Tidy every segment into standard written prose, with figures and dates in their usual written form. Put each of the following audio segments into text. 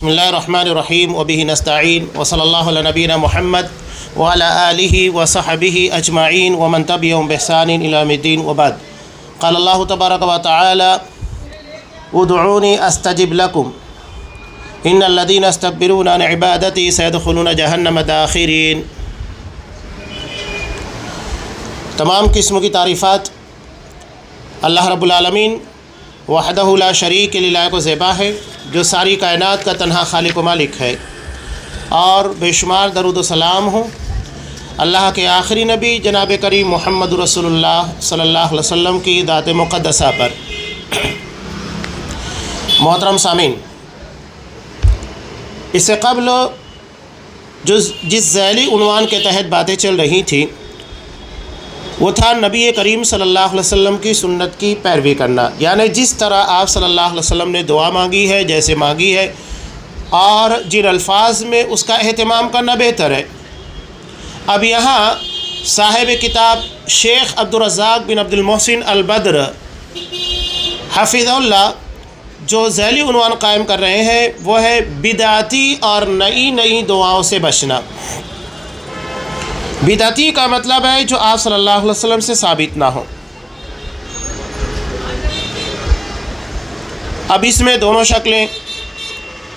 بسم اللہ الرحمن الرحیم وبہ نستعین وصلی اللہ علی نبینا محمد وعلی آلہ وصحبہ اجمعین ومن تبعہم بإحسان الی یوم الدین وبعد قال اللہ تبارک و تعالی ادعونی استجب لکم ان الذین استکبرون عن عبادتی سیدخلون جہنم داخرین۔ تمام قسم کی تعریفات اللہ رب العالمین وحدہ لا شریک کے لائق و زیبا ہے، جو ساری کائنات کا تنہا خالق و مالک ہے، اور بے شمار درود و سلام ہوں اللہ کے آخری نبی جناب کریم محمد رسول اللہ صلی اللہ علیہ وسلم کی ذات مقدسہ پر۔ محترم سامعین، اس سے قبل جس ذیلی عنوان کے تحت باتیں چل رہی تھیں وہ تھا نبی کریم صلی اللہ علیہ وسلم کی سنت کی پیروی کرنا، یعنی جس طرح آپ صلی اللہ علیہ وسلم نے دعا مانگی ہے، جیسے مانگی ہے، اور جن الفاظ میں اس کا اہتمام کرنا بہتر ہے۔ اب یہاں صاحب کتاب شیخ عبدالرزاق بن عبد المحسن البدر حفظہ اللہ جو ذیلی عنوان قائم کر رہے ہیں وہ ہے بدعتی اور نئی دعاؤں سے بچنا۔ بدعتی کا مطلب ہے جو آپ صلی اللہ علیہ وسلم سے ثابت نہ ہو۔ اب اس میں دونوں شکلیں،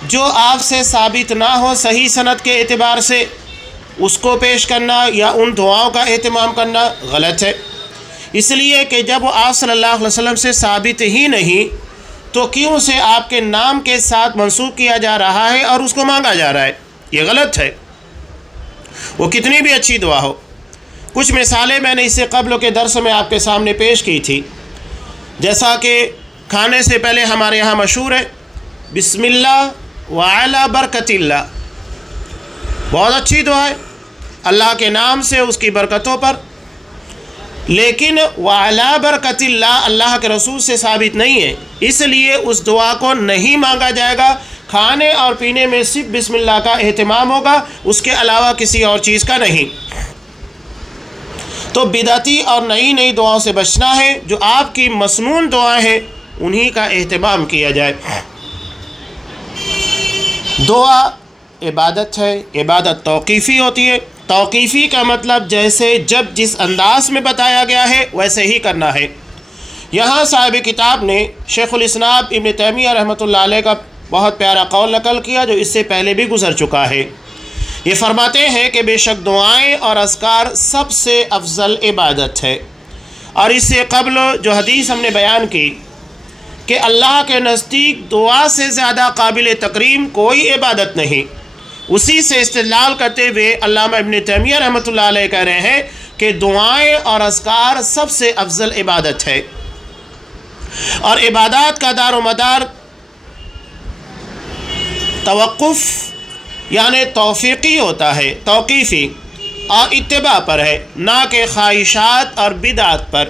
جو آپ سے ثابت نہ ہو صحیح سند کے اعتبار سے اس کو پیش کرنا یا ان دعاؤں کا اہتمام کرنا غلط ہے، اس لیے کہ جب وہ آپ صلی اللہ علیہ وسلم سے ثابت ہی نہیں تو کیوں سے آپ کے نام کے ساتھ منسوب کیا جا رہا ہے اور اس کو مانگا جا رہا ہے؟ یہ غلط ہے، وہ کتنی بھی اچھی دعا ہو۔ کچھ مثالیں میں نے اس سے قبل کے درس میں آپ کے سامنے پیش کی تھی، جیسا کہ کھانے سے پہلے ہمارے یہاں مشہور ہے بسم اللہ وعلی برکت اللہ، بہت اچھی دعا ہے اللہ کے نام سے اس کی برکتوں پر، لیکن وعلی برکت اللہ اللہ کے رسول سے ثابت نہیں ہے، اس لیے اس دعا کو نہیں مانگا جائے گا۔ کھانے اور پینے میں صرف بسم اللہ کا اہتمام ہوگا، اس کے علاوہ کسی اور چیز کا نہیں۔ تو بدعتی اور نئی دعاؤں سے بچنا ہے، جو آپ کی مسنون دعائیں ہیں انہی کا اہتمام کیا جائے۔ دعا عبادت ہے، عبادت توقیفی ہوتی ہے۔ توقیفی کا مطلب جیسے جب جس انداز میں بتایا گیا ہے ویسے ہی کرنا ہے۔ یہاں صاحب کتاب نے شیخ الاسلام ابن تیمیہ رحمۃ اللہ علیہ کا بہت پیارا قول نقل کیا، جو اس سے پہلے بھی گزر چکا ہے۔ یہ فرماتے ہیں کہ بے شک دعائیں اور اذکار سب سے افضل عبادت ہے، اور اس سے قبل جو حدیث ہم نے بیان کی کہ اللہ کے نزدیک دعا سے زیادہ قابل تکریم کوئی عبادت نہیں، اسی سے استدلال کرتے ہوئے علامہ ابن تیمیہ رحمۃ اللہ علیہ کہہ رہے ہیں کہ دعائیں اور اذکار سب سے افضل عبادت ہے، اور عبادات کا دار و مدار توقف یعنی توفیقی ہوتا ہے، توقیفی، اور اتباع پر ہے، نہ کہ خواہشات اور بدعات پر۔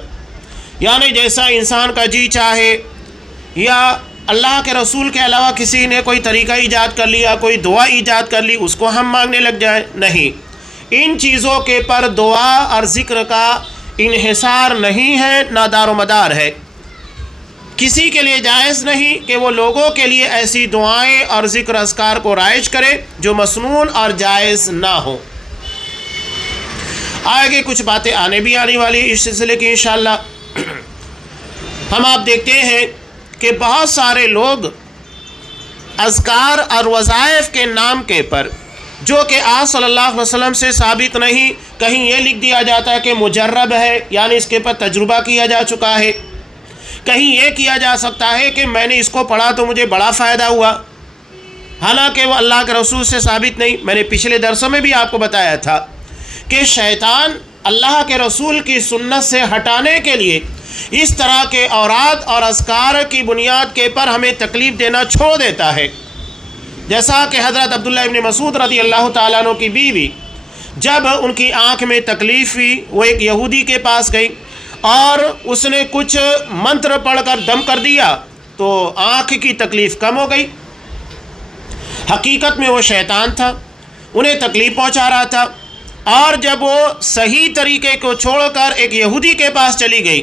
یعنی جیسا انسان کا جی چاہے، یا اللہ کے رسول کے علاوہ کسی نے کوئی طریقہ ایجاد کر لیا، کوئی دعا ایجاد کر لی، اس کو ہم مانگنے لگ جائیں، نہیں۔ ان چیزوں کے پر دعا اور ذکر کا انحصار نہیں ہے، نہ دار و مدار ہے۔ کسی کے لیے جائز نہیں کہ وہ لوگوں کے لیے ایسی دعائیں اور ذکر اذکار کو رائج کرے جو مسنون اور جائز نہ ہو۔ آگے کچھ باتیں آنے والی ہیں اس سلسلے کی انشاءاللہ۔ ہم آپ دیکھتے ہیں کہ بہت سارے لوگ اذکار اور وظائف کے نام کے پر، جو کہ آپ صلی اللہ علیہ وسلم سے ثابت نہیں، کہیں یہ لکھ دیا جاتا ہے کہ مجرب ہے، یعنی اس کے پر تجربہ کیا جا چکا ہے، کہیں یہ کیا جا سکتا ہے کہ میں نے اس کو پڑھا تو مجھے بڑا فائدہ ہوا، حالانکہ وہ اللہ کے رسول سے ثابت نہیں۔ میں نے پچھلے درسوں میں بھی آپ کو بتایا تھا کہ شیطان اللہ کے رسول کی سنت سے ہٹانے کے لیے اس طرح کے اوراد اور اذکار کی بنیاد کے پر ہمیں تکلیف دینا چھوڑ دیتا ہے۔ جیسا کہ حضرت عبداللہ ابن مسعود رضی اللہ تعالیٰ عنہ کی بیوی، جب ان کی آنکھ میں تکلیف ہوئی، وہ ایک یہودی کے پاس گئی اور اس نے کچھ منتر پڑھ کر دم کر دیا تو آنکھ کی تکلیف کم ہو گئی۔ حقیقت میں وہ شیطان تھا، انہیں تکلیف پہنچا رہا تھا، اور جب وہ صحیح طریقے کو چھوڑ کر ایک یہودی کے پاس چلی گئی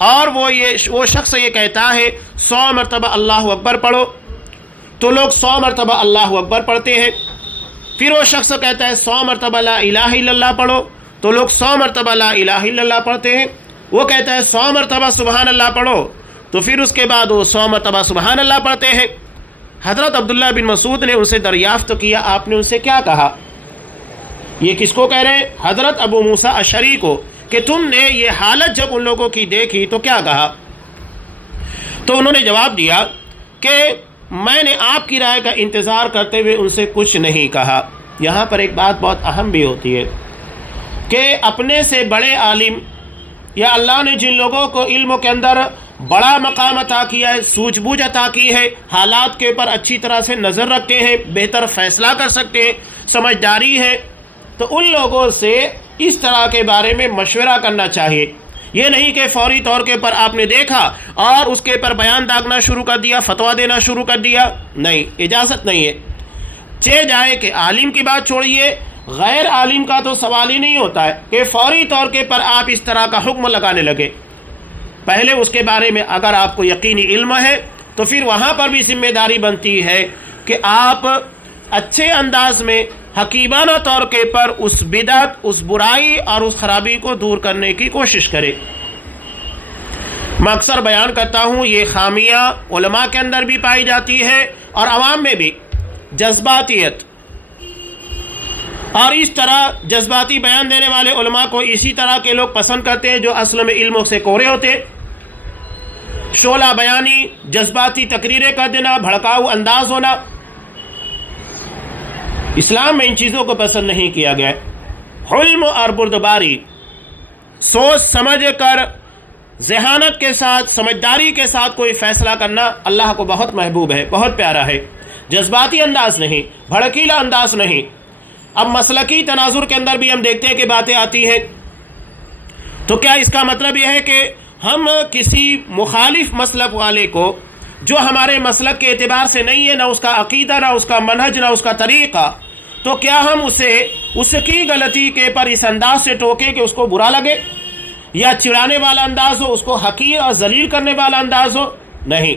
اور وہ شخص یہ کہتا ہے 100 مرتبہ اللہ اکبر پڑھو، تو لوگ 100 مرتبہ اللہ اکبر پڑھتے ہیں. پھر وہ شخص کہتا ہے 100 مرتبہ لا الہ الا اللہ پڑھو، تو لوگ 100 مرتبہ لا الہ الا اللہ پڑھتے ہیں. وہ کہتا ہے 100 مرتبہ سبحان اللہ پڑھو، تو پھر اس کے بعد وہ 100 مرتبہ سبحان اللہ پڑھتے ہیں. حضرت عبداللہ بن مسعود نے ان سے دریافت کیا آپ نے ان سے کیا کہا؟ یہ کس کو کہہ رہے ہیں؟ حضرت ابو موسیٰ اشعری کو، کہ تم نے یہ حالت جب ان لوگوں کی دیکھی تو کیا کہا؟ تو انہوں نے جواب دیا کہ میں نے آپ کی رائے کا انتظار کرتے ہوئے ان سے کچھ نہیں کہا. یہاں پر ایک بات بہت اہم بھی ہوتی ہے کہ اپنے سے بڑے عالم یا اللہ نے جن لوگوں کو علم کے اندر بڑا مقام عطا کیا ہے، سوجھ بوجھ عطا کی ہے، حالات کے اوپر اچھی طرح سے نظر رکھتے ہیں، بہتر فیصلہ کر سکتے ہیں، سمجھداری ہے، تو ان لوگوں سے اس طرح کے بارے میں مشورہ کرنا چاہیے. یہ نہیں کہ فوری طور کے پر آپ نے دیکھا اور اس کے پر بیان داغنا شروع کر دیا، فتویٰ دینا شروع کر دیا. نہیں، اجازت نہیں ہے. چہ جائے کہ عالم کی بات چھوڑیے، غیر عالم کا تو سوال ہی نہیں ہوتا ہے کہ فوری طور کے پر آپ اس طرح کا حکم لگانے لگے. پہلے اس کے بارے میں اگر آپ کو یقینی علم ہے تو پھر وہاں پر بھی ذمہ داری بنتی ہے کہ آپ اچھے انداز میں حکیمانہ طور کے پر اس بدعت، اس برائی اور اس خرابی کو دور کرنے کی کوشش کرے. میں اکثر بیان کرتا ہوں یہ خامیاں علماء کے اندر بھی پائی جاتی ہے اور عوام میں بھی، جذباتیت. اور اس طرح جذباتی بیان دینے والے علماء کو اسی طرح کے لوگ پسند کرتے ہیں جو اصل میں علموں سے کورے ہوتے. شعلہ بیانی، جذباتی تقریریں کر دینا، بھڑکاؤ انداز ہونا، اسلام میں ان چیزوں کو پسند نہیں کیا گیا. حلم اور بردباری، سوچ سمجھ کر ذہانت کے ساتھ، سمجھداری کے ساتھ کوئی فیصلہ کرنا اللہ کو بہت محبوب ہے، بہت پیارا ہے. جذباتی انداز نہیں، بھڑکیلا انداز نہیں. اب مسلکی تناظر کے اندر بھی ہم دیکھتے ہیں کہ باتیں آتی ہیں، تو کیا اس کا مطلب یہ ہے کہ ہم کسی مخالف مسلک والے کو جو ہمارے مسلک کے اعتبار سے نہیں ہے، نہ اس کا عقیدہ، نہ اس کا منہج، نہ اس کا طریقہ، تو کیا ہم اسے اس کی غلطی کے پر اس انداز سے ٹوکیں کہ اس کو برا لگے، یا چڑھانے والا انداز ہو، اس کو حقیر اور ذلیل کرنے والا انداز ہو؟ نہیں.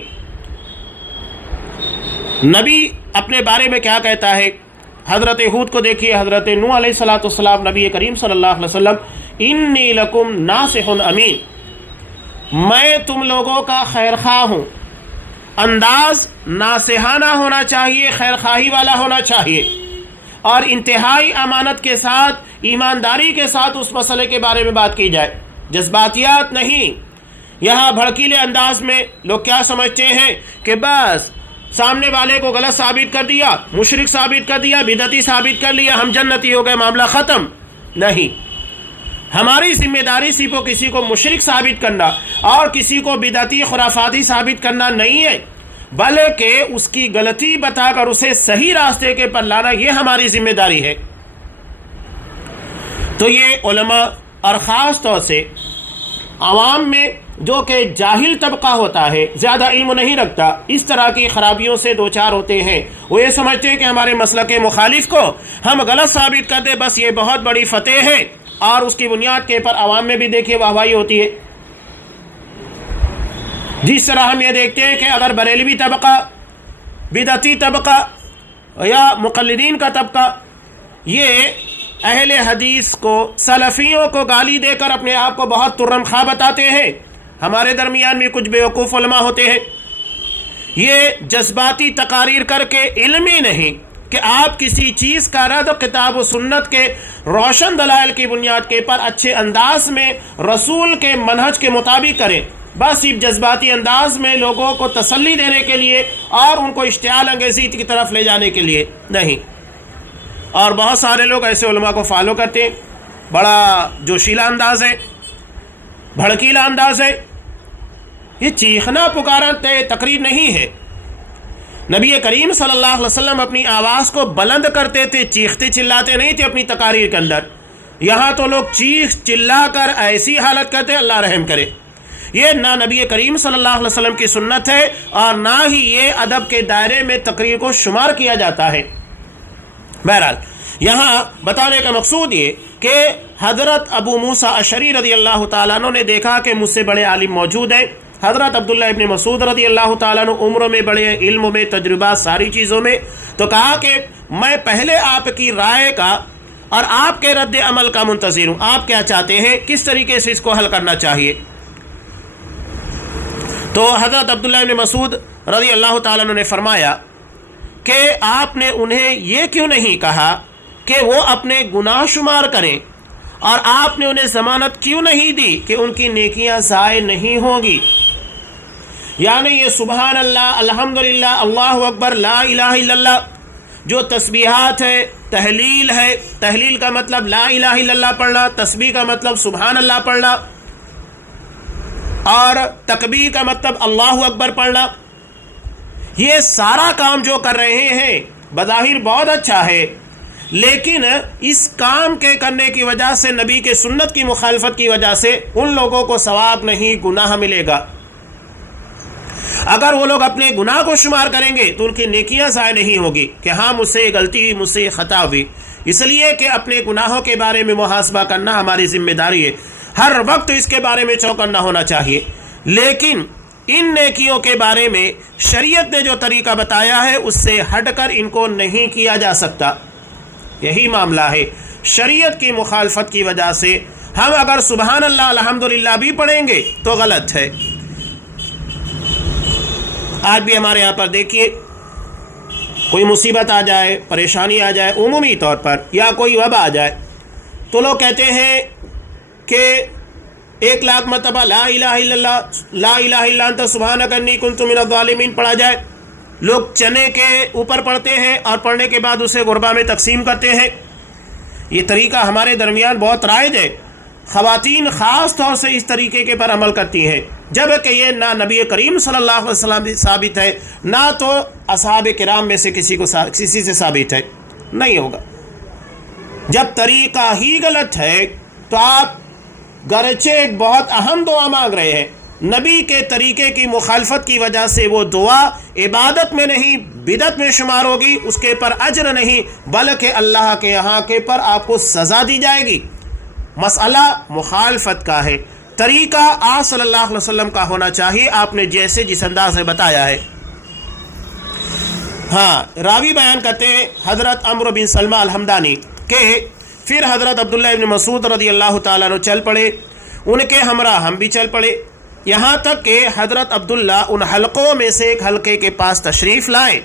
نبی اپنے بارے میں کیا کہتا ہے؟ حضرت ہود کو دیکھیے، حضرت نوح علیہ الصلوۃ والسلام، نبی کریم صلی اللہ علیہ وسلم، انی لکم ناصح امین، میں تم لوگوں کا خیر خواہ ہوں. انداز ناصحانہ ہونا چاہیے، خیر خواہی والا ہونا چاہیے، اور انتہائی امانت کے ساتھ، ایمانداری کے ساتھ اس مسئلے کے بارے میں بات کی جائے. جذباتیات نہیں. یہاں بھڑکیلے انداز میں لوگ کیا سمجھتے ہیں کہ بس سامنے والے کو غلط ثابت کر دیا، مشرک ثابت کر دیا، بدعتی ثابت کر لیا، ہم جنتی ہو گئے، معاملہ ختم. نہیں، ہماری ذمہ داری صرف کسی کو مشرک ثابت کرنا اور کسی کو بدعتی خرافاتی ثابت کرنا نہیں ہے، بلکہ اس کی غلطی بتا کر اسے صحیح راستے کے پر لانا، یہ ہماری ذمہ داری ہے. تو یہ علماء اور خاص طور سے عوام میں جو کہ جاہل طبقہ ہوتا ہے، زیادہ علم نہیں رکھتا، اس طرح کی خرابیوں سے دوچار ہوتے ہیں. وہ یہ سمجھتے ہیں کہ ہمارے مسلک مخالف کو ہم غلط ثابت کر دیں، بس یہ بہت بڑی فتح ہے، اور اس کی بنیاد کے پر عوام میں بھی دیکھیے واہوائی ہوتی ہے. جس طرح ہم یہ دیکھتے ہیں کہ اگر بریلوی طبقہ، بدعتی طبقہ یا مقلدین کا طبقہ یہ اہل حدیث کو، سلفیوں کو گالی دے کر اپنے آپ کو بہت ترم خواہ بتاتے ہیں، ہمارے درمیان میں کچھ بیوقوف علماء ہوتے ہیں، یہ جذباتی تقاریر کر کے، علمی نہیں کہ آپ کسی چیز کا رد کتاب و سنت کے روشن دلائل کی بنیاد کے پر اچھے انداز میں رسول کے منہج کے مطابق کریں، بس صرف جذباتی انداز میں لوگوں کو تسلی دینے کے لیے اور ان کو اشتعال انگیزی کی طرف لے جانے کے لیے نہیں. اور بہت سارے لوگ ایسے علماء کو فالو کرتے ہیں، بڑا جوشیلا انداز ہے، بھڑکیلا انداز ہے. یہ چیخنا پکارا تقریر نہیں ہے. نبی کریم صلی اللہ علیہ وسلم اپنی آواز کو بلند کرتے تھے، چیختے چلاتے نہیں تھے اپنی تقاریر کے اندر. یہاں تو لوگ چیخ چلا کر ایسی حالت کرتے، اللہ رحم کرے. یہ نہ نبی کریم صلی اللہ علیہ وسلم کی سنت ہے اور نہ ہی یہ ادب کے دائرے میں تقریر کو شمار کیا جاتا ہے. بہرحال یہاں بتانے کا مقصود یہ کہ حضرت ابو موسیٰ اشعری رضی اللہ تعالیٰ عنہ نے دیکھا کہ مجھ سے بڑے عالم موجود ہیں. حضرت عبداللہ ابن مسعود رضی اللہ تعالیٰ عنہ عمر میں بڑے، علم میں، تجربات، ساری چیزوں میں، تو کہا کہ میں پہلے آپ کی رائے کا اور آپ کے رد عمل کا منتظر ہوں. آپ کیا چاہتے ہیں، کس طریقے سے اس کو حل کرنا چاہیے؟ تو حضرت عبداللہ ابن مسعود رضی اللہ تعالیٰ عنہ نے فرمایا کہ آپ نے انہیں یہ کیوں نہیں کہا کہ وہ اپنے گناہ شمار کریں، اور آپ نے انہیں ضمانت کیوں نہیں دی کہ ان کی نیکیاں ضائع نہیں ہوں گی؟ یعنی یہ سبحان اللہ، الحمدللہ، اللہ اکبر، لا الہ الا اللہ جو تسبیحات ہے، تحلیل ہے، تحلیل کا مطلب لا الہ الا اللہ پڑھنا، تسبیح کا مطلب سبحان اللہ پڑھنا، اور تکبیر کا مطلب اللہ اکبر پڑھنا، یہ سارا کام جو کر رہے ہیں بظاہر بہت اچھا ہے، لیکن اس کام کے کرنے کی وجہ سے، نبی کے سنت کی مخالفت کی وجہ سے ان لوگوں کو ثواب نہیں، گناہ ملے گا. اگر وہ لوگ اپنے گناہ کو شمار کریں گے تو ان کی نیکیاں ضائع نہیں ہوگی کہ ہاں مجھ سے یہ غلطی ہوئی، مجھ سے یہ خطا ہوئی. اس لیے کہ اپنے گناہوں کے بارے میں محاسبہ کرنا ہماری ذمہ داری ہے، ہر وقت اس کے بارے میں چوکنا ہونا چاہیے. لیکن ان نیکیوں کے بارے میں شریعت نے جو طریقہ بتایا ہے اس سے ہٹ کر ان کو نہیں کیا جا سکتا. یہی معاملہ ہے. شریعت کی مخالفت کی وجہ سے ہم اگر سبحان اللہ الحمدللہ بھی پڑھیں گے تو غلط ہے. آج بھی ہمارے یہاں پر دیکھیے، کوئی مصیبت آ جائے، پریشانی آ جائے عمومی طور پر، یا کوئی وبا آ جائے، تو لوگ کہتے ہیں کہ 1,00,000 مرتبہ لا الہ الا اللہ، لا الہ الا انت سبحانک انی کنت من الظالمین پڑھا جائے. لوگ چنے کے اوپر پڑھتے ہیں اور پڑھنے کے بعد اسے غربا میں تقسیم کرتے ہیں. یہ طریقہ ہمارے درمیان بہت رائج ہے. خواتین خاص طور سے اس طریقے کے پر عمل کرتی ہیں، جبکہ یہ نہ نبی کریم صلی اللہ علیہ وسلم ثابت ہے، نہ تو اصحاب کرام میں سے کسی سے ثابت ہے. نہیں ہوگا. جب طریقہ ہی غلط ہے تو آپ گرچہ ایک بہت اہم دعا مانگ رہے ہیں، نبی کے طریقے کی مخالفت کی وجہ سے وہ دعا عبادت میں نہیں بدعت میں شمار ہوگی، اس کے پر اجر نہیں بلکہ اللہ کے یہاں کے پر آپ کو سزا دی جائے گی. مسئلہ مخالفت کا ہے، طریقہ آپ صلی اللہ علیہ وسلم کا ہونا چاہیے، آپ نے جیسے جس انداز سے بتایا ہے. ہاں، راوی بیان کرتے ہیں حضرت عمرو بن سلمہ الحمدانی کہ پھر حضرت عبداللہ ابن مسعود رضی اللہ تعالیٰ عنہ چل پڑے، ان کے ہمراہ ہم بھی چل پڑے، یہاں تک کہ حضرت عبداللہ ان حلقوں میں سے ایک حلقے کے پاس تشریف لائے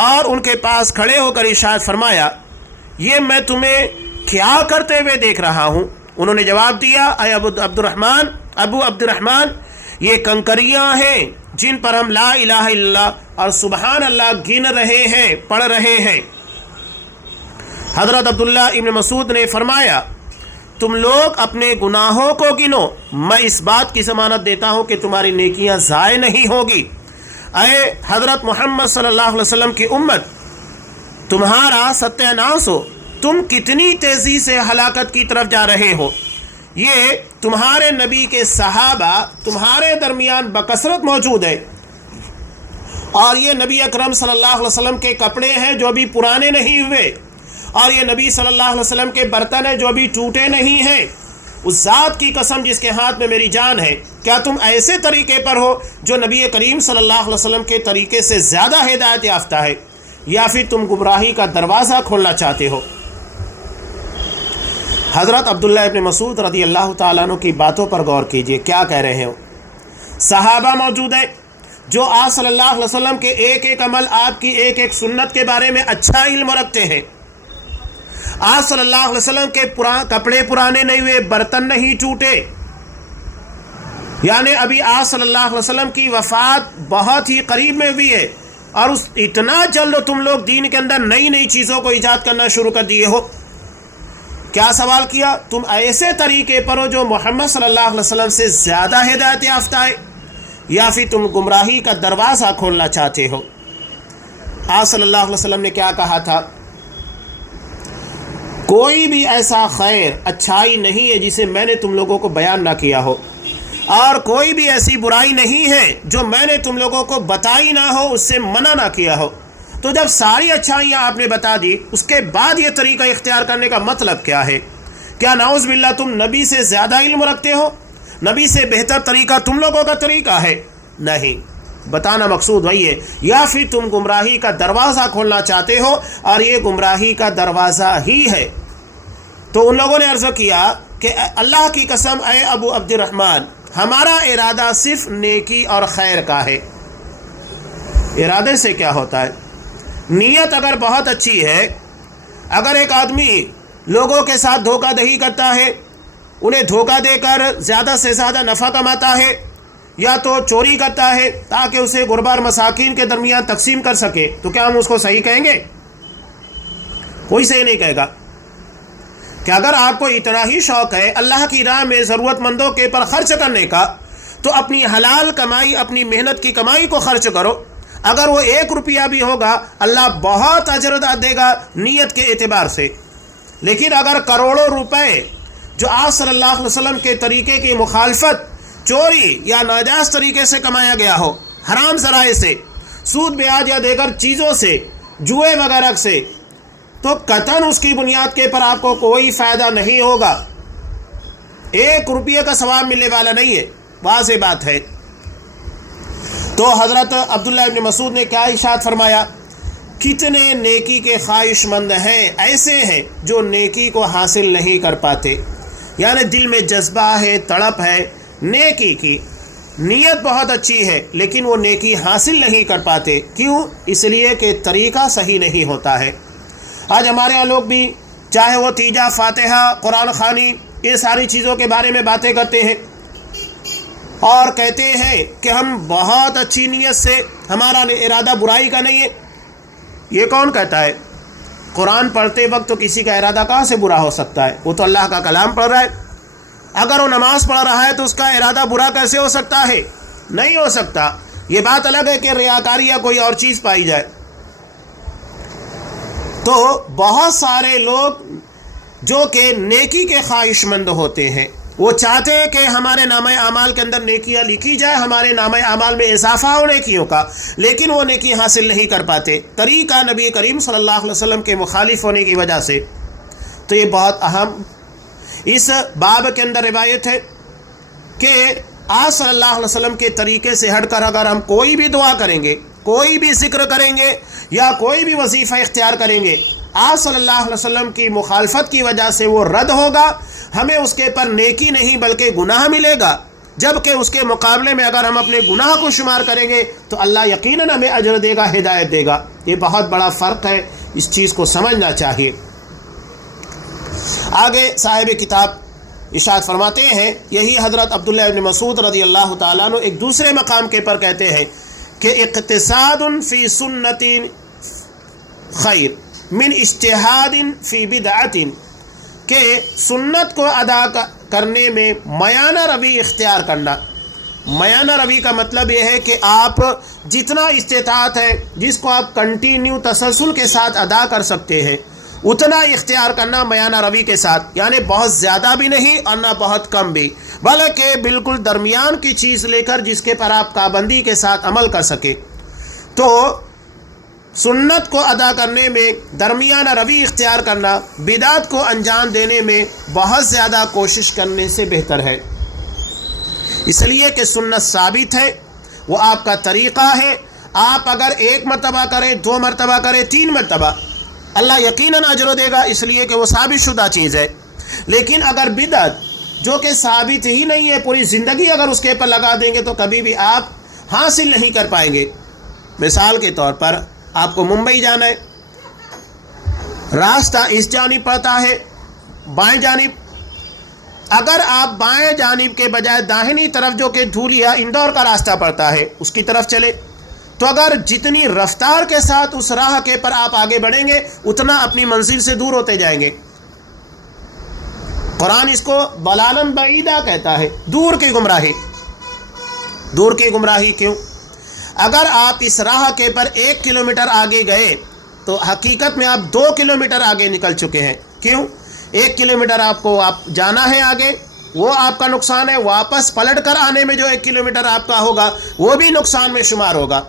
اور ان کے پاس کھڑے ہو کر ارشاد فرمایا، یہ میں تمہیں کیا کرتے ہوئے دیکھ رہا ہوں؟ انہوں نے جواب دیا، اے ابو عبد الرحمن، یہ کنکریاں ہیں جن پر ہم لا الہ الا اللہ اور سبحان اللہ گن رہے ہیں، پڑھ رہے ہیں. حضرت عبداللہ ابن مسعود نے فرمایا، تم لوگ اپنے گناہوں کو گنو، میں اس بات کی ضمانت دیتا ہوں کہ تمہاری نیکیاں ضائع نہیں ہوگی. اے حضرت محمد صلی اللہ علیہ وسلم کی امت، تمہارا ستیہ ناس ہو، تم کتنی تیزی سے ہلاکت کی طرف جا رہے ہو. یہ تمہارے نبی کے صحابہ تمہارے درمیان بکثرت موجود ہے، اور یہ نبی اکرم صلی اللہ علیہ وسلم کے کپڑے ہیں جو بھی پرانے نہیں ہوئے، اور یہ نبی صلی اللہ علیہ وسلم کے برتن ہیں جو بھی ٹوٹے نہیں ہیں. اس ذات کی قسم جس کے ہاتھ میں میری جان ہے، کیا تم ایسے طریقے پر ہو جو نبی کریم صلی اللہ علیہ وسلم کے طریقے سے زیادہ ہدایت یافتہ ہے، یا پھر تم گمراہی کا دروازہ کھولنا چاہتے ہو؟ حضرت عبداللہ ابن مسعود رضی اللہ تعالیٰ عنہ کی باتوں پر غور کیجئے، کیا کہہ رہے ہو. صحابہ موجود ہیں جو آپ صلی اللہ علیہ وسلم کے ایک ایک عمل، آپ کی ایک ایک سنت کے بارے میں اچھا علم رکھتے ہیں. آپ صلی اللہ علیہ وسلم کے کپڑے پرانے نہیں ہوئے، برتن نہیں ٹوٹے، یعنی ابھی آپ صلی اللہ علیہ وسلم کی وفات بہت ہی قریب میں ہوئی ہے، اور اتنا جلد تم لوگ دین کے اندر نئی نئی چیزوں کو ایجاد کرنا شروع کر دیے ہو. کیا سوال کیا؟ تم ایسے طریقے پر ہو جو محمد صلی اللہ علیہ وسلم سے زیادہ ہدایت یافتہ ہے، یا پھر تم گمراہی کا دروازہ کھولنا چاہتے ہو؟ آپ صلی اللہ علیہ وسلم نے کیا کہا تھا؟ کوئی بھی ایسا خیر، اچھائی نہیں ہے جسے میں نے تم لوگوں کو بیان نہ کیا ہو، اور کوئی بھی ایسی برائی نہیں ہے جو میں نے تم لوگوں کو بتائی نہ ہو، اس سے منع نہ کیا ہو. تو جب ساری اچھائیاں آپ نے بتا دی، اس کے بعد یہ طریقہ اختیار کرنے کا مطلب کیا ہے؟ کیا نعوذ باللہ تم نبی سے زیادہ علم رکھتے ہو؟ نبی سے بہتر طریقہ تم لوگوں کا طریقہ ہے؟ نہیں، بتانا مقصود وہی ہے، یا پھر تم گمراہی کا دروازہ کھولنا چاہتے ہو اور یہ گمراہی کا دروازہ ہی ہے۔ تو ان لوگوں نے عرض کیا کہ اللہ کی قسم اے ابو عبد الرحمن، ہمارا ارادہ صرف نیکی اور خیر کا ہے۔ ارادے سے کیا ہوتا ہے؟ نیت اگر بہت اچھی ہے، اگر ایک آدمی لوگوں کے ساتھ دھوکہ دہی کرتا ہے، انہیں دھوکہ دے کر زیادہ سے زیادہ نفع کماتا ہے، یا تو چوری کرتا ہے تاکہ اسے غربا اور مساکین کے درمیان تقسیم کر سکے، تو کیا ہم اس کو صحیح کہیں گے؟ کوئی صحیح نہیں کہے گا۔ کہ اگر آپ کو اتنا ہی شوق ہے اللہ کی راہ میں ضرورت مندوں کے پر خرچ کرنے کا، تو اپنی حلال کمائی، اپنی محنت کی کمائی کو خرچ کرو۔ اگر وہ 1 روپیہ بھی ہوگا، اللہ بہت اجر دے گا نیت کے اعتبار سے۔ لیکن اگر کروڑوں روپے جو آپ صلی اللہ علیہ وسلم کے طریقے کی مخالفت، چوری یا ناجائز طریقے سے کمایا گیا ہو، حرام ذرائع سے، سود بیاج یا دیگر چیزوں سے، جوئے وغیرہ سے، تو قطعاً اس کی بنیاد کے پر آپ کو کوئی فائدہ نہیں ہوگا، 1 روپیہ کا ثواب ملنے والا نہیں ہے، واضح بات ہے۔ تو حضرت عبداللہ ابن مسعود نے کیا ارشاد فرمایا؟ کتنے نیکی کے خواہش مند ہیں، ایسے ہیں جو نیکی کو حاصل نہیں کر پاتے، یعنی دل میں جذبہ ہے، تڑپ ہے نیکی کی، نیت بہت اچھی ہے لیکن وہ نیکی حاصل نہیں کر پاتے۔ کیوں؟ اس لیے کہ طریقہ صحیح نہیں ہوتا ہے۔ آج ہمارے یہاں لوگ بھی چاہے وہ تیجا، فاتحہ، قرآن خوانی، یہ ساری چیزوں کے بارے میں باتیں کرتے ہیں اور کہتے ہیں کہ ہم بہت اچھی نیت سے، ہمارا ارادہ برائی کا نہیں ہے۔ یہ کون کہتا ہے؟ قرآن پڑھتے وقت تو کسی کا ارادہ کہاں سے برا ہو سکتا ہے؟ وہ تو اللہ کا کلام پڑھ رہا ہے۔ اگر وہ نماز پڑھ رہا ہے تو اس کا ارادہ برا کیسے ہو سکتا ہے؟ نہیں ہو سکتا۔ یہ بات الگ ہے کہ ریاکاری یا کوئی اور چیز پائی جائے۔ تو بہت سارے لوگ جو کہ نیکی کے خواہش مند ہوتے ہیں، وہ چاہتے ہیں کہ ہمارے نامہ اعمال کے اندر نیکیاں لکھی جائے، ہمارے نامہ اعمال میں اضافہ ہو نیکیوں کا، لیکن وہ نیکی حاصل نہیں کر پاتے، طریقہ نبی کریم صلی اللہ علیہ وسلم کے مخالف ہونے کی وجہ سے۔ تو یہ بہت اہم اس باب کے اندر روایت ہے کہ آپ صلی اللہ علیہ وسلم کے طریقے سے ہٹ کر اگر ہم کوئی بھی دعا کریں گے، کوئی بھی ذکر کریں گے یا کوئی بھی وظیفہ اختیار کریں گے، آپ صلی اللہ علیہ وسلم کی مخالفت کی وجہ سے وہ رد ہوگا، ہمیں اس کے پر نیکی نہیں بلکہ گناہ ملے گا، جبکہ اس کے مقابلے میں اگر ہم اپنے گناہ کو شمار کریں گے تو اللہ یقیناً ہمیں اجر دے گا، ہدایت دے گا۔ یہ بہت بڑا فرق ہے، اس چیز کو سمجھنا چاہیے۔ آگے صاحب کتاب ارشاد فرماتے ہیں، یہی حضرت عبداللہ ابن مسعود رضی اللہ تعالیٰ عنہ ایک دوسرے مقام کے پر کہتے ہیں کہ اقتصاد فی سنت خیر من اجتہاد فی بدعت، کہ سنت کو ادا کرنے میں میانہ روی اختیار کرنا۔ میانہ روی کا مطلب یہ ہے کہ آپ جتنا استطاعت ہے، جس کو آپ کنٹینیو تسلسل کے ساتھ ادا کر سکتے ہیں، اتنا اختیار کرنا میانہ روی کے ساتھ، یعنی بہت زیادہ بھی نہیں اور نہ بہت کم بھی، بلکہ بالکل درمیان کی چیز لے کر جس کے پر آپ پابندی کے ساتھ عمل کر سکے۔ تو سنت کو ادا کرنے میں درمیانہ روی اختیار کرنا بدعت کو انجام دینے میں بہت زیادہ کوشش کرنے سے بہتر ہے، اس لیے کہ سنت ثابت ہے، وہ آپ کا طریقہ ہے۔ آپ اگر 1 مرتبہ کریں، 2 مرتبہ کریں، 3 مرتبہ، اللہ یقیناً اجر دے گا، اس لیے کہ وہ ثابت شدہ چیز ہے۔ لیکن اگر بدعت جو کہ ثابت ہی نہیں ہے، پوری زندگی اگر اس کے پر لگا دیں گے تو کبھی بھی آپ حاصل نہیں کر پائیں گے۔ مثال کے طور پر آپ کو ممبئی جانا ہے، راستہ اس جانب پڑتا ہے بائیں جانب، اگر آپ بائیں جانب کے بجائے داہنی طرف جو کہ دھولیا اندور کا راستہ پڑتا ہے اس کی طرف چلے، تو اگر جتنی رفتار کے ساتھ اس راہ کے پر آپ آگے بڑھیں گے اتنا اپنی منزل سے دور ہوتے جائیں گے۔ قرآن اس کو ضلالا بعیدا کہتا ہے، دور کی گمراہی۔ دور کی گمراہی کیوں؟ اگر آپ اس راہ کے پر 1 کلومیٹر آگے گئے تو حقیقت میں آپ 2 کلومیٹر آگے نکل چکے ہیں۔ کیوں؟ 1 کلومیٹر آپ کو جانا ہے آگے، وہ آپ کا نقصان ہے، واپس پلٹ کر آنے میں جو 1 کلومیٹر آپ کا ہوگا وہ بھی نقصان میں شمار ہوگا۔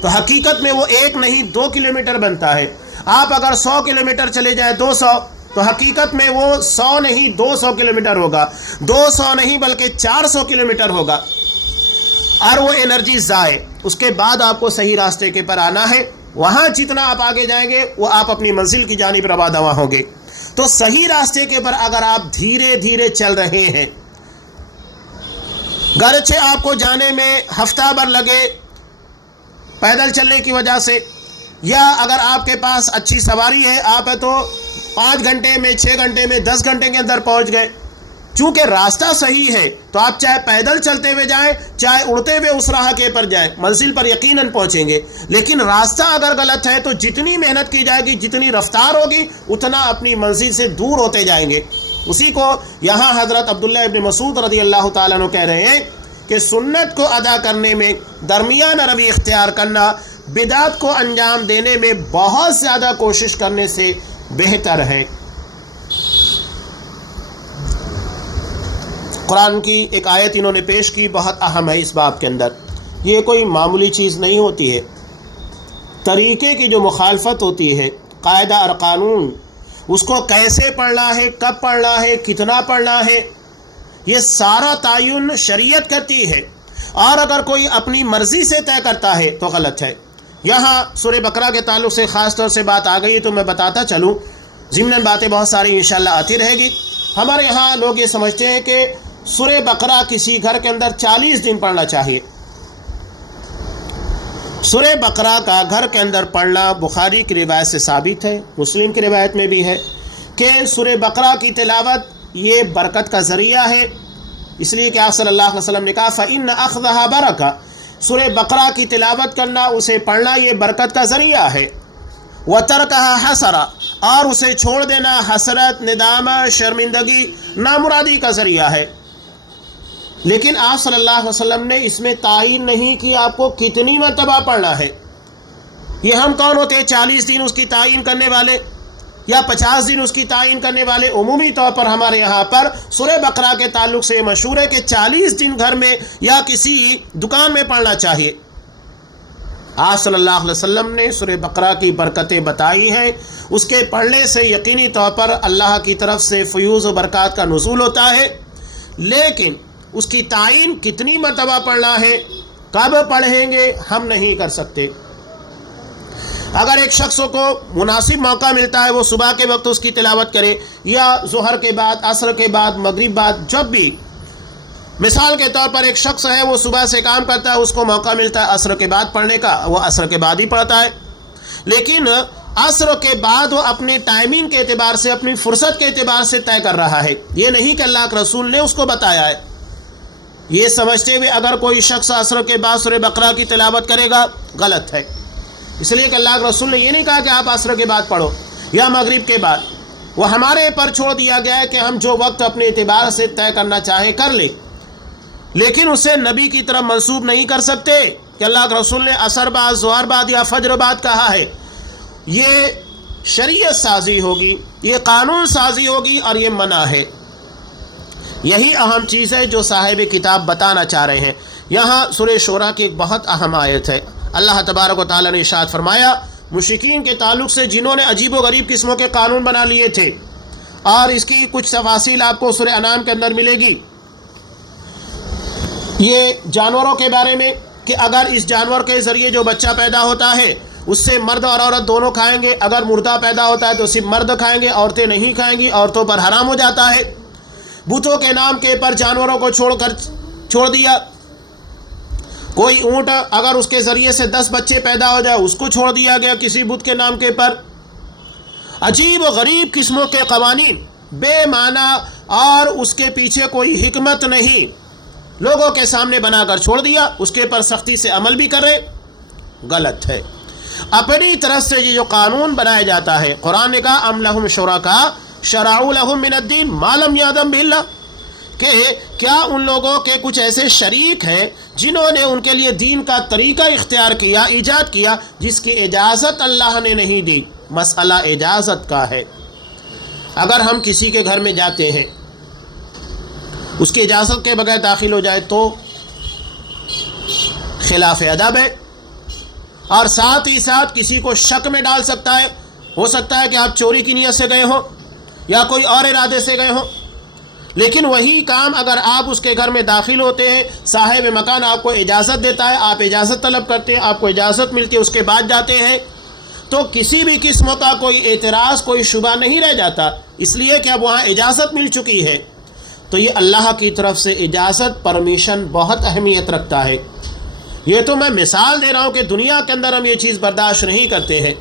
تو حقیقت میں وہ 1 نہیں 2 کلومیٹر بنتا ہے. آپ اگر 100 کلومیٹر چلے جائیں 200 تو حقیقت میں وہ 100 نہیں 200 کلومیٹر ہوگا, 200 نہیں بلکہ 400 کلومیٹر ہوگا, اور وہ انرجی ضائع. اس کے بعد آپ کو صحیح راستے کے پر آنا ہے. وہاں جتنا آپ آگے جائیں گے وہ آپ اپنی منزل کی جانب رواں دواں ہوں گے. تو صحیح راستے کے پر اگر آپ دھیرے دھیرے چل رہے ہیں, گرچہ آپ کو جانے میں ہفتہ بھر لگے پیدل چلنے کی وجہ سے, یا اگر آپ کے پاس اچھی سواری ہے, آپ تو 5 گھنٹے میں 6 گھنٹے میں 10 گھنٹے کے اندر پہنچ گئے. چونکہ راستہ صحیح ہے تو آپ چاہے پیدل چلتے ہوئے جائیں چاہے اڑتے ہوئے اس راہ کے پر جائیں, منزل پر یقیناً پہنچیں گے. لیکن راستہ اگر غلط ہے تو جتنی محنت کی جائے گی, جتنی رفتار ہوگی, اتنا اپنی منزل سے دور ہوتے جائیں گے. اسی کو یہاں حضرت عبداللہ ابن مسعود رضی اللہ تعالیٰ عنہ کہہ رہے ہیں کہ سنت کو ادا کرنے میں درمیانہ روی اختیار کرنا بدعت کو انجام دینے میں بہت زیادہ کوشش کرنے سے بہتر ہے. قرآن کی ایک آیت انہوں نے پیش کی, بہت اہم ہے اس باب کے اندر. یہ کوئی معمولی چیز نہیں ہوتی ہے. طریقے کی جو مخالفت ہوتی ہے, قاعدہ اور قانون, اس کو کیسے پڑھنا ہے, کب پڑھنا ہے, کتنا پڑھنا ہے, یہ سارا تعین شریعت کرتی ہے. اور اگر کوئی اپنی مرضی سے طے کرتا ہے تو غلط ہے. یہاں سورہ بقرہ کے تعلق سے خاص طور سے بات آ گئی ہے تو میں بتاتا چلوں, ضمناً باتیں بہت ساری انشاءاللہ آتی رہے گی. ہمارے یہاں لوگ یہ سمجھتے ہیں کہ سورہ بقرہ کسی گھر کے اندر 40 دن پڑھنا چاہیے. سورہ بقرہ کا گھر کے اندر پڑھنا بخاری کی روایت سے ثابت ہے, مسلم کی روایت میں بھی ہے کہ سورہ بقرہ کی تلاوت یہ برکت کا ذریعہ ہے. اس لیے کہ آپ صلی اللہ علیہ وسلم نے کہا فَإِنَّ أَخْذَهَا بَرَكَةٌ, سورہ بقرہ کی تلاوت کرنا, اسے پڑھنا یہ برکت کا ذریعہ ہے. وَتَرْكَهَا حَسَرَةٌ, اور اسے چھوڑ دینا حسرت, ندامت, شرمندگی, نامرادی کا ذریعہ ہے. لیکن آپ صلی اللہ علیہ وسلم نے اس میں تعین نہیں کہ آپ کو کتنی مرتبہ پڑھنا ہے. یہ ہم کون ہوتے ہیں 40 دن اس کی تعین کرنے والے یا 50 دن اس کی تعین کرنے والے؟ عمومی طور پر ہمارے یہاں پر سورہ بقرہ کے تعلق سے یہ مشہور ہے کہ 40 دن گھر میں یا کسی دکان میں پڑھنا چاہیے. آپ صلی اللہ علیہ وسلم نے سورہ بقرہ کی برکتیں بتائی ہیں. اس کے پڑھنے سے یقینی طور پر اللہ کی طرف سے فیوز و برکات کا نزول ہوتا ہے. لیکن اس کی تعین کتنی مرتبہ پڑھنا ہے, کب پڑھیں گے, ہم نہیں کر سکتے. اگر ایک شخص کو مناسب موقع ملتا ہے وہ صبح کے وقت اس کی تلاوت کرے, یا ظہر کے بعد, عصر کے بعد, مغرب بعد, جب بھی. مثال کے طور پر ایک شخص ہے وہ صبح سے کام کرتا ہے, اس کو موقع ملتا ہے عصر کے بعد پڑھنے کا, وہ عصر کے بعد ہی پڑھتا ہے. لیکن عصر کے بعد وہ اپنے ٹائمنگ کے اعتبار سے, اپنی فرصت کے اعتبار سے طے کر رہا ہے. یہ نہیں کہ اللہ کے رسول نے اس کو بتایا ہے. یہ سمجھتے ہوئے اگر کوئی شخص عصر کے بعد سورہ بقرہ کی تلاوت کرے گا, غلط ہے. اس لیے کہ اللہ کے رسول نے یہ نہیں کہا کہ آپ عصر کے بعد پڑھو یا مغرب کے بعد. وہ ہمارے پر چھوڑ دیا گیا ہے کہ ہم جو وقت اپنے اعتبار سے طے کرنا چاہیں کر لیں, لیکن اسے نبی کی طرف منسوب نہیں کر سکتے کہ اللہ کے رسول نے عصر بعد, ظہر بعد یا فجر بعد کہا ہے. یہ شریعت سازی ہوگی, یہ قانون سازی ہوگی, اور یہ منع ہے. یہی اہم چیز ہے جو صاحب کتاب بتانا چاہ رہے ہیں. یہاں سورہ شورى کی ایک بہت اہم آیت ہے. اللہ تبارک و تعالیٰ نے ارشاد فرمایا مشرکین کے تعلق سے جنہوں نے عجیب و غریب قسموں کے قانون بنا لیے تھے, اور اس کی کچھ تفاصیل آپ کو سورہ انعام کے اندر ملے گی. یہ جانوروں کے بارے میں کہ اگر اس جانور کے ذریعے جو بچہ پیدا ہوتا ہے اس سے مرد اور عورت دونوں کھائیں گے, اگر مردہ پیدا ہوتا ہے تو صرف مرد کھائیں گے, عورتیں نہیں کھائیں گی, عورتوں پر حرام ہو جاتا ہے. بتوں کے نام کے پر جانوروں کو چھوڑ دیا. کوئی اونٹ اگر اس کے ذریعے سے 10 بچے پیدا ہو جائے اس کو چھوڑ دیا گیا کسی بت کے نام کے پر. عجیب و غریب قسموں کے قوانین بے معنی اور اس کے پیچھے کوئی حکمت نہیں, لوگوں کے سامنے بنا کر چھوڑ دیا. اس کے پر سختی سے عمل بھی کرے, غلط ہے. اپنی طرف سے یہ جو قانون بنایا جاتا ہے, قرآن نے کہا ام لہم شرکاء شرعوا لہم من الدین ما لم یأذن بہ اللہ, کہ کیا ان لوگوں کے کچھ ایسے شریک ہیں جنہوں نے ان کے لیے دین کا طریقہ اختیار کیا, ایجاد کیا, جس کی اجازت اللہ نے نہیں دی. مسئلہ اجازت کا ہے. اگر ہم کسی کے گھر میں جاتے ہیں, اس کی اجازت کے بغیر داخل ہو جائے تو خلاف ادب ہے. اور ساتھ ہی ساتھ کسی کو شک میں ڈال سکتا ہے. ہو سکتا ہے کہ آپ چوری کی نیت سے گئے ہوں یا کوئی اور ارادے سے گئے ہوں، لیکن وہی کام اگر آپ اس کے گھر میں داخل ہوتے ہیں، صاحب مکان آپ کو اجازت دیتا ہے، آپ اجازت طلب کرتے ہیں، آپ کو اجازت ملتی ہے، اس کے بعد جاتے ہیں، تو کسی بھی قسم کا کوئی اعتراض، کوئی شبہ نہیں رہ جاتا، اس لیے کہ اب وہاں اجازت مل چکی ہے. تو یہ اللہ کی طرف سے اجازت، پرمیشن بہت اہمیت رکھتا ہے. یہ تو میں مثال دے رہا ہوں کہ دنیا کے اندر ہم یہ چیز برداشت نہیں کرتے ہیں،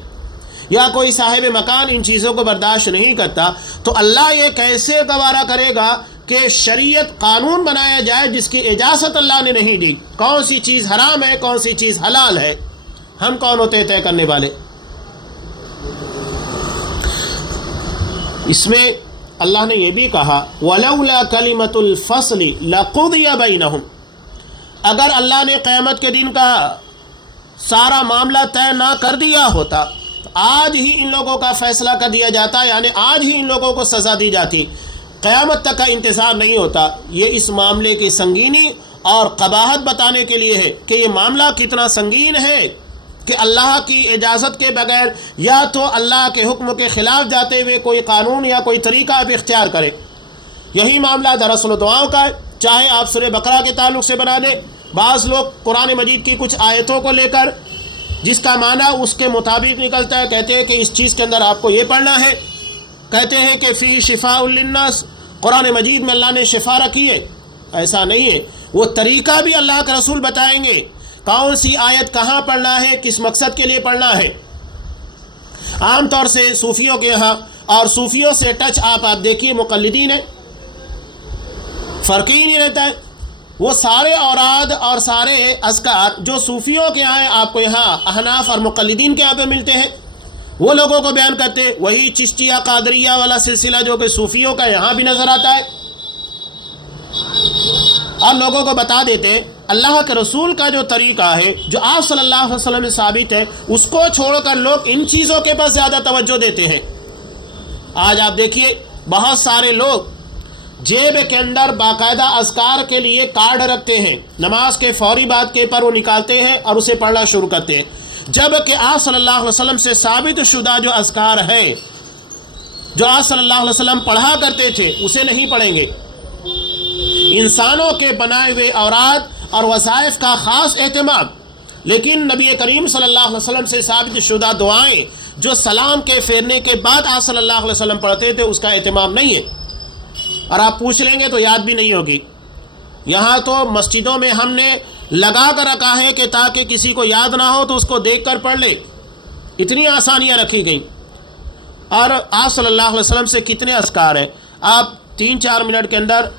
یا کوئی صاحب مکان ان چیزوں کو برداشت نہیں کرتا، تو اللہ یہ کیسے گوارا کرے گا کہ شریعت قانون بنایا جائے جس کی اجازت اللہ نے نہیں دی؟ کون سی چیز حرام ہے، کون سی چیز حلال ہے، ہم کون ہوتے ہیں طے کرنے والے؟ اس میں اللہ نے یہ بھی کہا وَلَوْلَا كَلِمَةُ الْفَصْلِ لَقُضِيَ بَيْنَهُمْ. اگر اللہ نے قیامت کے دن کا سارا معاملہ طے نہ کر دیا ہوتا، آج ہی ان لوگوں کا فیصلہ کر دیا جاتا، یعنی آج ہی ان لوگوں کو سزا دی جاتی، قیامت تک کا انتظار نہیں ہوتا. یہ اس معاملے کی سنگینی اور قباحت بتانے کے لیے ہے کہ یہ معاملہ کتنا سنگین ہے کہ اللہ کی اجازت کے بغیر یا تو اللہ کے حکم کے خلاف جاتے ہوئے کوئی قانون یا کوئی طریقہ آپ اختیار کرے. یہی معاملہ دراصل دعاؤں کا ہے، چاہے آپ سورہ بقرہ کے تعلق سے بنا دیں. بعض لوگ قرآن مجید کی کچھ آیتوں کو لے کر جس کا معنی اس کے مطابق نکلتا ہے، کہتے ہیں کہ اس چیز کے اندر آپ کو یہ پڑھنا ہے، کہتے ہیں کہ فی شفاء للناس، قرآن مجید میں اللہ نے شفا رکھی ہے. ایسا نہیں ہے، وہ طریقہ بھی اللہ کے رسول بتائیں گے، کون سی آیت کہاں پڑھنا ہے، کس مقصد کے لیے پڑھنا ہے. عام طور سے صوفیوں کے یہاں، اور صوفیوں سے ٹچ آپ دیکھیے مقلدین ہیں، فرق ہی نہیں رہتا ہے. وہ سارے اوراد اور سارے اذکار جو صوفیوں کے یہاں ہیں، آپ کو یہاں احناف اور مقلدین کے یہاں پہ ملتے ہیں، وہ لوگوں کو بیان کرتے ہیں. وہی چشتیہ قادریہ والا سلسلہ جو کہ صوفیوں کا یہاں بھی نظر آتا ہے، اور لوگوں کو بتا دیتے ہیں اللہ کے رسول کا جو طریقہ ہے، جو آپ صلی اللہ علیہ وسلم میں ثابت ہے، اس کو چھوڑ کر لوگ ان چیزوں کے پاس زیادہ توجہ دیتے ہیں. آج آپ دیکھیے بہت سارے لوگ جیب کے اندر باقاعدہ اذکار کے لیے کارڈ رکھتے ہیں، نماز کے فوری بعد کے پر وہ نکالتے ہیں اور اسے پڑھنا شروع کرتے ہیں، جبکہ آپ صلی اللہ علیہ وسلم سے ثابت شدہ جو اذکار ہے، جو آپ صلی اللہ علیہ وسلم پڑھا کرتے تھے، اسے نہیں پڑھیں گے. انسانوں کے بنائے ہوئے اوراد اور وظائف کا خاص اہتمام، لیکن نبی کریم صلی اللہ علیہ وسلم سے ثابت شدہ دعائیں جو سلام کے پھیرنے کے بعد آپ صلی اللہ علیہ وسلم پڑھتے تھے، اس کا اہتمام نہیں ہے. اور آپ پوچھ لیں گے تو یاد بھی نہیں ہوگی. یہاں تو مسجدوں میں ہم نے لگا کر رکھا ہے کہ تاکہ کسی کو یاد نہ ہو تو اس کو دیکھ کر پڑھ لے. اتنی آسانیاں رکھی گئیں. اور آپ صلی اللہ علیہ وسلم سے کتنے اذکار ہیں، آپ 3-4 منٹ کے اندر،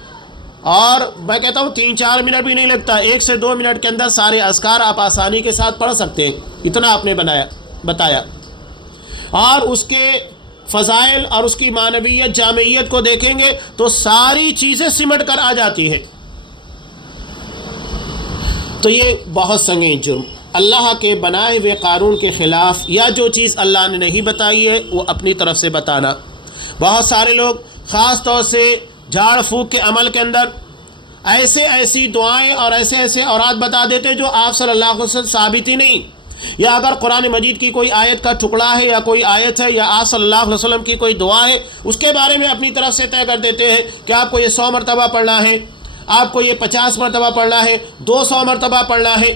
اور میں کہتا ہوں 3-4 منٹ بھی نہیں لگتا، 1 سے 2 منٹ کے اندر سارے اذکار آپ آسانی کے ساتھ پڑھ سکتے ہیں. اتنا آپ نے بتایا. اور اس کے فضائل اور اس کی معنویت، جامعیت کو دیکھیں گے تو ساری چیزیں سمٹ کر آ جاتی ہیں. تو یہ بہت سنگین جرم، اللہ کے بنائے ہوئے قانون کے خلاف، یا جو چیز اللہ نے نہیں بتائی ہے وہ اپنی طرف سے بتانا. بہت سارے لوگ خاص طور سے جھاڑ پھونک کے عمل کے اندر ایسی دعائیں اور ایسے اوراد بتا دیتے جو آپ صلی اللہ علیہ وسلم ثابت ہی نہیں. یا اگر قرآن مجید کی کوئی آیت کا ٹکڑا ہے یا کوئی آیت ہے یا آپ صلی اللہ علیہ وسلم کی کوئی دعا ہے، اس کے بارے میں اپنی طرف سے طے کر دیتے ہیں کہ آپ کو یہ 100 مرتبہ پڑھنا ہے، آپ کو یہ 50 مرتبہ پڑھنا ہے، 200 مرتبہ پڑھنا ہے.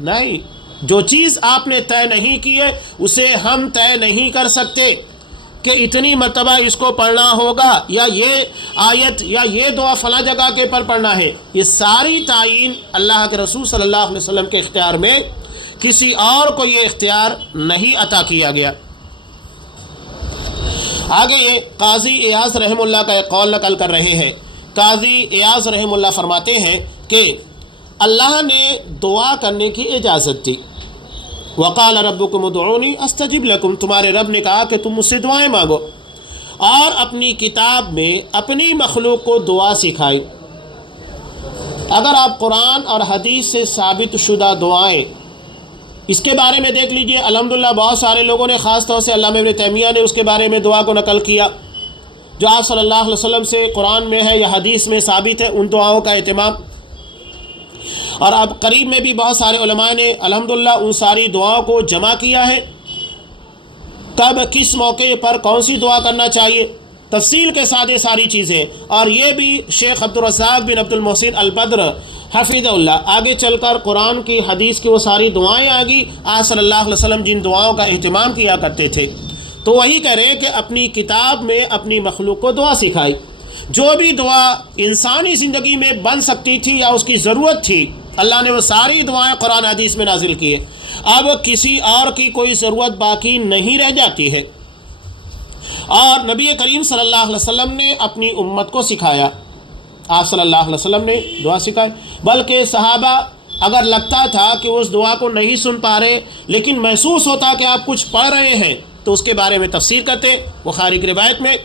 نہیں، جو چیز آپ نے طے نہیں کی ہے اسے ہم طے نہیں کر سکتے کہ اتنی مرتبہ اس کو پڑھنا ہوگا، یا یہ آیت یا یہ دعا فلاں جگہ کے پر پڑھنا ہے. یہ ساری تعین اللہ کے رسول صلی اللہ علیہ وسلم کے اختیار میں، کسی اور کو یہ اختیار نہیں عطا کیا گیا. آگے یہ قاضی ایاز رحم اللہ کا ایک قول نقل کر رہے ہیں. قاضی ایاز رحم اللہ فرماتے ہیں کہ اللہ نے دعا کرنے کی اجازت دی. وقال ربکم ادعونی استجب لکم، تمہارے رب نے کہا کہ تم مجھ سے دعائیں مانگو، اور اپنی کتاب میں اپنی مخلوق کو دعا سکھائی. اگر آپ قرآن اور حدیث سے ثابت شدہ دعائیں، اس کے بارے میں دیکھ لیجئے، الحمدللہ بہت سارے لوگوں نے، خاص طور سے علامہ ابن تیمیہ نے اس کے بارے میں دعا کو نقل کیا جو آپ صلی اللہ علیہ وسلم سے قرآن میں ہے یا حدیث میں ثابت ہے، ان دعاؤں کا اہتمام. اور اب قریب میں بھی بہت سارے علماء نے الحمدللہ ان ساری دعاؤں کو جمع کیا ہے، کب کس موقع پر کون سی دعا کرنا چاہیے، تفصیل کے ساتھ یہ ساری چیزیں. اور یہ بھی شیخ عبدالرزاق بن عبد المحسن البدر حفظہ اللہ آگے چل کر قرآن کی حدیث کی وہ ساری دعائیں آ گئی. آپ صلی اللہ علیہ وسلم جن دعاؤں کا اہتمام کیا کرتے تھے، تو وہی کہہ رہے ہیں کہ اپنی کتاب میں اپنی مخلوق کو دعا سکھائی. جو بھی دعا انسانی زندگی میں بن سکتی تھی یا اس کی ضرورت تھی، اللہ نے وہ ساری دعائیں قرآن حدیث میں نازل کی ہے. اب کسی اور کی کوئی ضرورت باقی نہیں رہ جاتی ہے. اور نبی کریم صلی اللہ علیہ وسلم نے اپنی امت کو سکھایا، آپ صلی اللہ علیہ وسلم نے دعا سکھائی. بلکہ صحابہ اگر لگتا تھا کہ اس دعا کو نہیں سن پا رہے لیکن محسوس ہوتا کہ آپ کچھ پڑھ رہے ہیں تو اس کے بارے میں تفسیر کرتے. بخاری کی روایت میں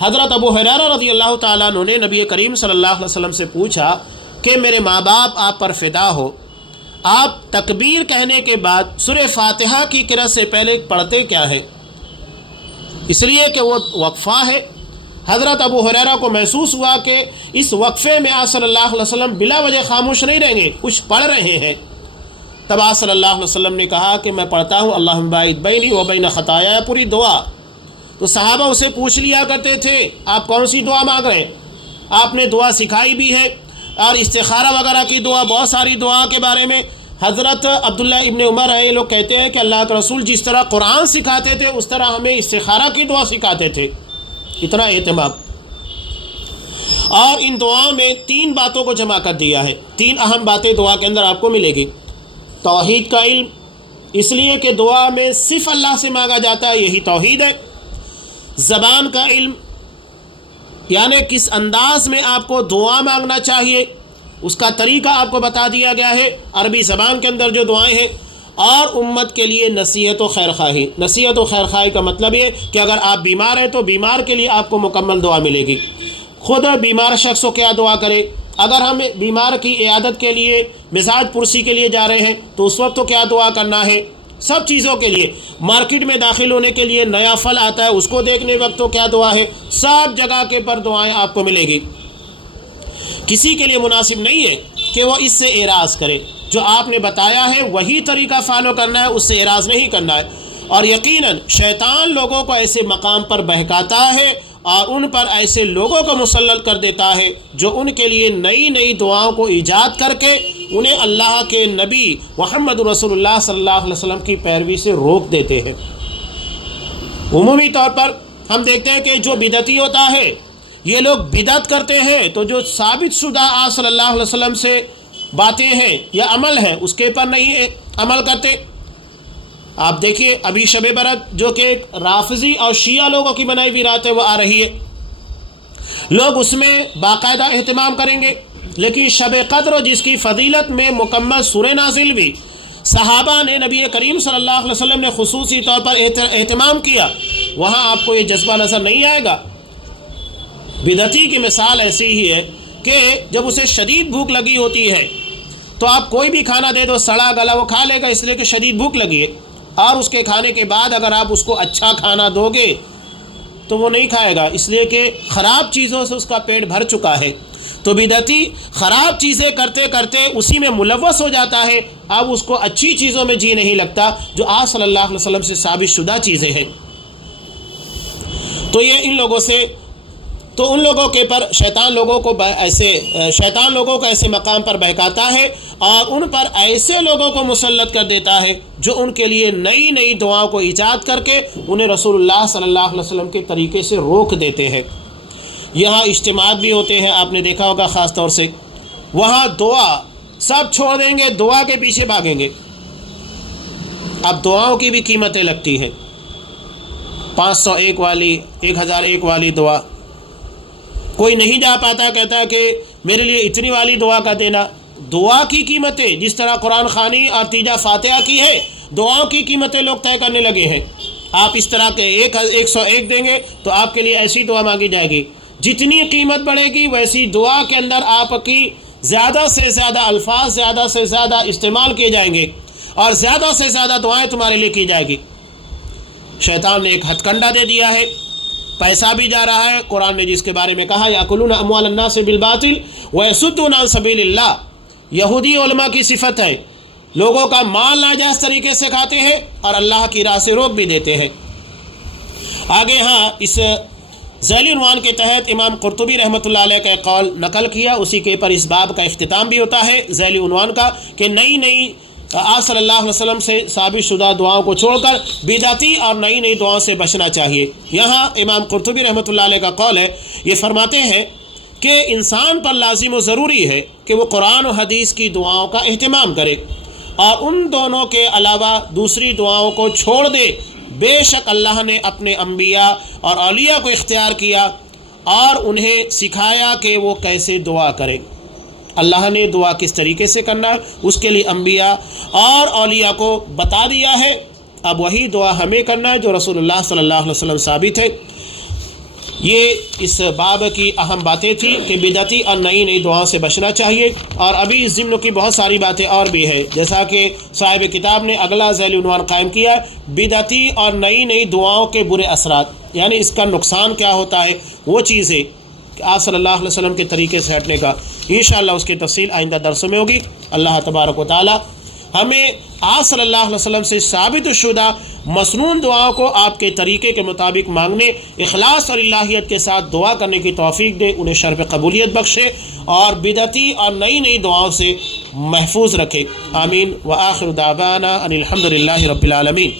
حضرت ابو ہریرہ رضی اللہ تعالیٰ عنہ نے نبی کریم صلی اللہ علیہ وسلم سے پوچھا کہ میرے ماں باپ آپ پر فدا ہو، آپ تکبیر کہنے کے بعد سورہ فاتحہ کی قرأت سے پہلے پڑھتے کیا ہے؟ اس لیے کہ وہ وقفہ ہے. حضرت ابو ہریرہ کو محسوس ہوا کہ اس وقفے میں آپ صلی اللہ علیہ وسلم بلا وجہ خاموش نہیں رہیں گے، کچھ پڑھ رہے ہیں. تب آپ صلی اللہ علیہ وسلم نے کہا کہ میں پڑھتا ہوں اللہم باعد بینی و بین خطایا، پوری دعا. تو صحابہ اسے پوچھ لیا کرتے تھے آپ کون سی دعا مانگ رہے ہیں؟ آپ نے دعا سکھائی بھی ہے. اور استخارہ وغیرہ کی دعا، بہت ساری دعا کے بارے میں حضرت عبداللہ ابن عمر یہ لوگ کہتے ہیں کہ اللہ کے رسول جس طرح قرآن سکھاتے تھے اس طرح ہمیں استخارہ کی دعا سکھاتے تھے. اتنا اہتمام. اور ان دعاؤں میں 3 باتوں کو جمع کر دیا ہے. 3 اہم باتیں دعا کے اندر آپ کو ملے گی. توحید کا علم، اس لیے کہ دعا میں صرف اللہ سے مانگا جاتا ہے، یہی توحید ہے. زبان کا علم، یعنی کس انداز میں آپ کو دعا مانگنا چاہیے اس کا طریقہ آپ کو بتا دیا گیا ہے عربی زبان کے اندر جو دعائیں ہیں. اور امت کے لیے نصیحت و خیر خواہی. نصیحت و خیر خواہی کا مطلب یہ کہ اگر آپ بیمار ہیں تو بیمار کے لیے آپ کو مکمل دعا ملے گی. خود بیمار شخص کو کیا دعا کرے، اگر ہم بیمار کی عیادت کے لیے مزاج پرسی کے لیے جا رہے ہیں تو اس وقت تو کیا دعا کرنا ہے، سب چیزوں کے لیے. مارکیٹ میں داخل ہونے کے لیے نیا پھل آتا ہے اس کو دیکھنے وقت تو کیا دعا ہے. سب جگہ کے پر دعائیں آپ کو ملے گی. کسی کے لیے مناسب نہیں ہے کہ وہ اس سے اعراض کرے. جو آپ نے بتایا ہے وہی طریقہ فالو کرنا ہے، اس سے اعراض نہیں کرنا ہے. اور یقیناً شیطان لوگوں کو ایسے مقام پر بہکاتا ہے اور ان پر ایسے لوگوں کو مسلط کر دیتا ہے جو ان کے لیے نئی نئی دعاؤں کو ایجاد کر کے انہیں اللہ کے نبی محمد رسول اللہ صلی اللہ علیہ وسلم کی پیروی سے روک دیتے ہیں. عمومی طور پر ہم دیکھتے ہیں کہ جو بدعتی ہوتا ہے یہ لوگ بدعت کرتے ہیں، تو جو ثابت شدہ آپ صلی اللہ علیہ وسلم سے باتیں ہیں یا عمل ہے اس کے پر نہیں عمل کرتے. آپ دیکھیے ابھی شب برات جو کہ رافضی اور شیعہ لوگوں کی بنائی ہوئی رات ہے وہ آ رہی ہے، لوگ اس میں باقاعدہ اہتمام کریں گے. لیکن شب قدر جس کی فضیلت میں مکمل سورہ نازل ہوئی، صحابہ نے نبی کریم صلی اللہ علیہ وسلم نے خصوصی طور پر اہتمام کیا، وہاں آپ کو یہ جذبہ نظر نہیں آئے گا. بدعتی کی مثال ایسی ہی ہے کہ جب اسے شدید بھوک لگی ہوتی ہے تو آپ کوئی بھی کھانا دے دو سڑا گلا وہ کھا لے گا، اس لیے کہ شدید بھوک لگی ہے. اور اس کے کھانے کے بعد اگر آپ اس کو اچھا کھانا دو گے تو وہ نہیں کھائے گا، اس لیے کہ خراب چیزوں سے اس کا پیٹ بھر چکا ہے. تو بدعتی خراب چیزیں کرتے کرتے اسی میں ملوث ہو جاتا ہے، اب اس کو اچھی چیزوں میں جی نہیں لگتا جو آپ صلی اللہ علیہ وسلم سے ثابت شدہ چیزیں ہیں. تو یہ ان لوگوں کے پر شیطان لوگوں کو ایسے مقام پر بہکاتا ہے اور ان پر ایسے لوگوں کو مسلط کر دیتا ہے جو ان کے لیے نئی نئی دعاؤں کو ایجاد کر کے انہیں رسول اللہ صلی اللہ علیہ وسلم کے طریقے سے روک دیتے ہیں. یہاں اجتماعات بھی ہوتے ہیں، آپ نے دیکھا ہوگا خاص طور سے، وہاں دعا سب چھوڑ دیں گے، دعا کے پیچھے بھاگیں گے. اب دعاؤں کی بھی قیمتیں لگتی ہیں، 501 والی، 1001 والی دعا. کوئی نہیں جا پاتا، کہتا ہے کہ میرے لیے اتنی والی دعا کا دینا. دعا کی قیمتیں جس طرح قرآن خوانی اور تیجا فاتحہ کی ہے، دعاؤں کی قیمتیں لوگ طے کرنے لگے ہیں. آپ اس طرح کے 101 دیں گے تو آپ کے لیے ایسی دعا مانگی جائے گی. جتنی قیمت بڑھے گی ویسی دعا کے اندر آپ کی زیادہ سے زیادہ الفاظ زیادہ سے زیادہ استعمال کیے جائیں گے اور زیادہ سے زیادہ دعائیں تمہارے لیے کی جائے گی. شیطان نے ایک ہتھ کنڈا دے دیا ہے، پیسہ بھی جا رہا ہے. قرآن نے جس کے بارے میں کہا یاکلون اموال الناس بالباطل ویصدون عن سبیل اللہ، یہودی علماء کی صفت ہے، لوگوں کا مال ناجائز طریقے سے کھاتے ہیں اور اللہ کی راہ سے روک بھی دیتے ہیں۔ آگے اس ذیلی عنوان کے تحت امام قرطبی رحمۃ اللہ علیہ کا ایک قول نقل کیا، اسی کے پر اس باب کا اختتام بھی ہوتا ہے ذیلی عنوان کا، کہ نئی آپ صلی اللہ علیہ وسلم سے ثابت شدہ دعاؤں کو چھوڑ کر بدعتی اور نئی دعاؤں سے بچنا چاہیے۔ یہاں امام قرطبی رحمۃ اللہ علیہ کا قول ہے، یہ فرماتے ہیں کہ انسان پر لازم و ضروری ہے کہ وہ قرآن و حدیث کی دعاؤں کا اہتمام کرے اور ان دونوں کے علاوہ دوسری دعاؤں کو چھوڑ دے۔ بے شک اللہ نے اپنے انبیاء اور اولیاء کو اختیار کیا اور انہیں سکھایا کہ وہ کیسے دعا کریں۔ اللہ نے دعا کس طریقے سے کرنا ہے اس کے لیے انبیاء اور اولیاء کو بتا دیا ہے، اب وہی دعا ہمیں کرنا ہے جو رسول اللہ صلی اللہ علیہ وسلم ثابت ہے۔ یہ اس باب کی اہم باتیں تھیں کہ بدعتی اور نئی دعاؤں سے بچنا چاہیے، اور ابھی اس ضمن کی بہت ساری باتیں اور بھی ہیں، جیسا کہ صاحب کتاب نے اگلا ذیلی عنوان قائم کیا، بدعتی اور نئی دعاؤں کے برے اثرات، یعنی اس کا نقصان کیا ہوتا ہے، وہ چیزیں آپ صلی اللہ علیہ وسلم کے طریقے سے ہٹنے کا انشاءاللہ اس کی تفصیل آئندہ درسوں میں ہوگی۔ اللہ تبارک و تعالی ہمیں آپ صلی اللہ علیہ وسلم سے ثابت شدہ مسنون دعاؤں کو آپ کے طریقے کے مطابق مانگنے، اخلاص اور الہیت کے ساتھ دعا کرنے کی توفیق دے، انہیں شرف قبولیت بخشے اور بدعتی اور نئی دعاؤں سے محفوظ رکھے۔ آمین۔ وآخر دعوانا ان الحمد للہ رب العالمین۔